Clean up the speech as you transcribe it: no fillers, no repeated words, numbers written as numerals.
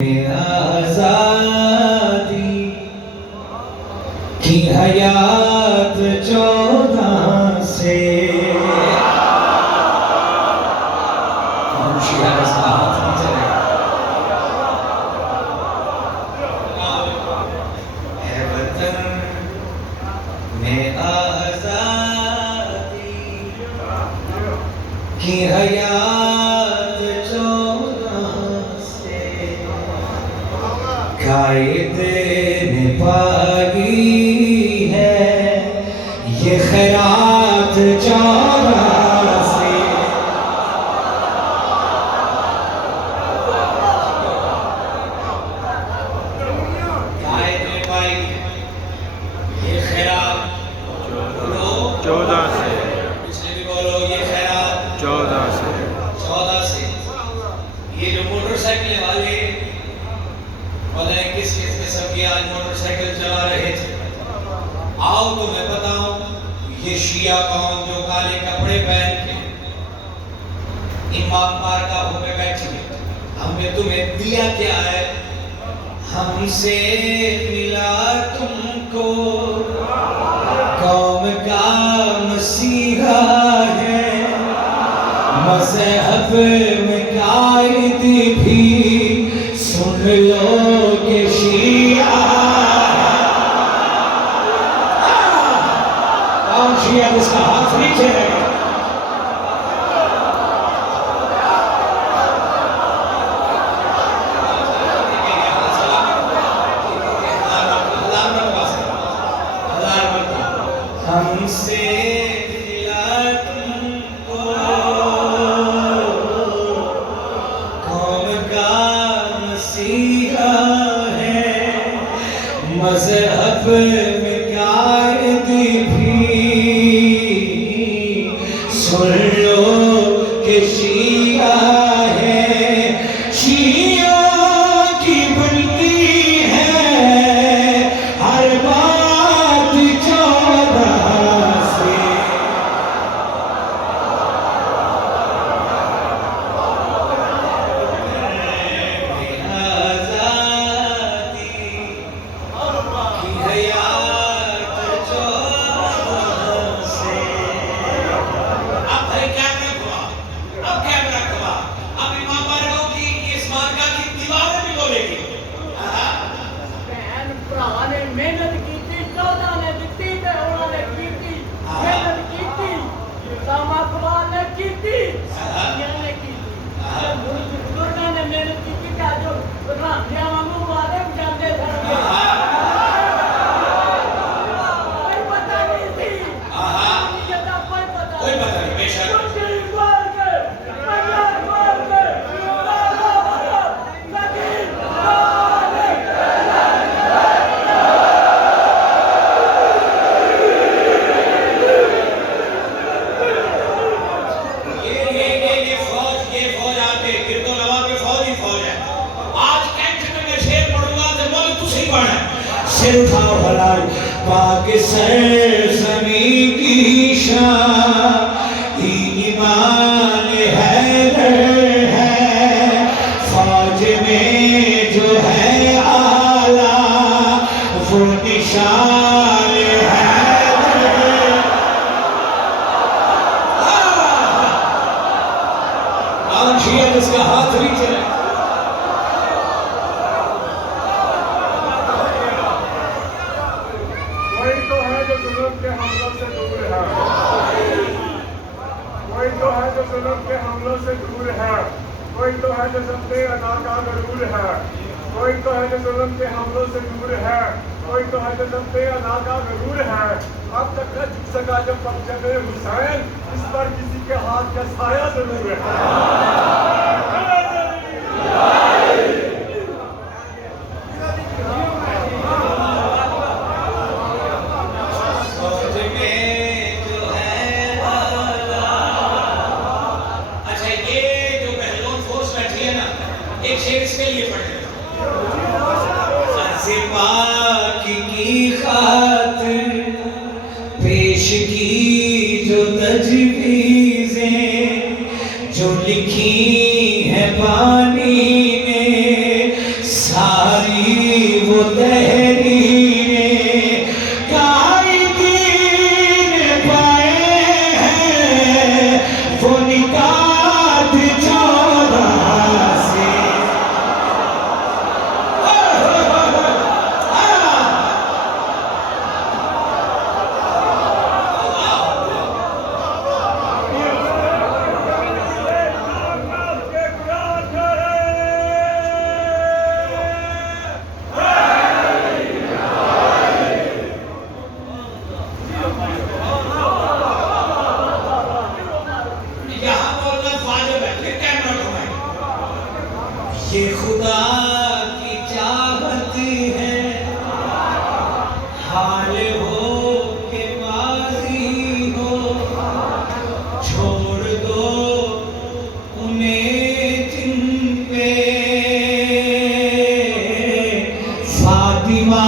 आजादी की हयात 14 से है वतन में आजादी की हयात 14 से कायद ने पाई है ये खैरात 14 से। कायद ने पाई ये खैरात 14 से। पिछले भी बोलो ये खैरात 14 से। 14 से। ये जो मोटरसाइकिल वाले पता है किस किस्म की आज मोटरसाइकिल चला रहे थे। आओ तो मैं बताऊं, ये शिया कौम जो काले कपड़े पहन के इमाम बारगाहों में बैठी है, हमने तुम्हें दिया क्या है? हमसे मिला तुमको कौम का मसीहा है, मज़हब में कायद भी सुन लो के शिया कौन शिया जिसका हाथ नीचे है? हमसे मिला तुमको कौम का मसीहा है, मज़हब में कायद भी सुन लो के शिया है। शिया की बनती है हर बात 14 से। आजादी की हयात 14 से। अब भाई क्या हुआ? अब क्या हुआ? अब इमाम बारगाह की इस मार्का की दीवारें भी बोलेगी। ਭੈਣ ਭਰਾ ਨੇ ਮਿਹਨਤ ਕੀਤੀ, 14 ਨੇ ਦਿੱਤੀ ਤੇ ਉਹਨਾਂ ਨੇ ਕੀਤੀ, ਮਿਹਨਤ ਕੀਤੀ, ਸਾਮਾ ਕਮਾਲ ਨੇ ਕੀਤੀ, ਸਾਥੀਆਂ ਨੇ ਕੀਤੀ, ਤੇ ਬਜ਼ੁਰਗਾਂ ਨੇ ਮਿਹਨਤ ਕੀਤੀ ਕਿ ਅੱਜ ਰਾਂਝਿਆਂ ਵਾਂਗੂ ਮਾਰੇ ਜਾਂਦੇ ਸਨ। ਕੋਈ ਪਤਾ ਨਹੀਂ ਸੀ, ਇਹ ਤਾਂ ਕੋਈ ਪਤਾ कोई पता नहीं, बेशक ਕੁੱਤੀ ਮਾਰ ਕੇ, ਪੰਜਾਹ ਮਾਰ ਕੇ, ਲੱਗੀ ये फौज आके गिरदो लवा के फौज ही फौज है। आज कैंट में मैं शेर पढ़ूंगा तो बोल तू सही पढ़ है। सिर उठाओ भलाई पाक सरजमी की शान ईमान हैदर है, फौज में जो है आला वो निशान हैदर। कौन शिया जिसका हाथ नीचे है? कोई तो है जो जुल्म के हमलों से दूर है, कोई तो है जो जुल्म के हमलों से दूर है, कोई तो है जो सबसे अदा का गरूर है, कोई तो है जो जुल्म के हमलों से दूर है, कोई तो है जो सबसे अदा का गरूर है। अब तक न झुक सका जब पंजब हुसैन, इस पर किसी के हाथ का साया जरूर है। फौज में जो है आला। अच्छा, ये जो पहलवान फोर्स बैठी है ना, एक शेर इसके लिए पढ़े। पाक की खातिर पेश की जो तजवीज़ें जो लिखी है पानी ने सारी वो तहरीरें कायदीन पाए हैं, वो निकात 14 से। यहाँ बोलना वाजिब है, फिर कैमरा घुमाएं। ये खुदा की चाहत है, हाल हो के माजी हो, छोड़ दो उन्हें जिन पे फातिमा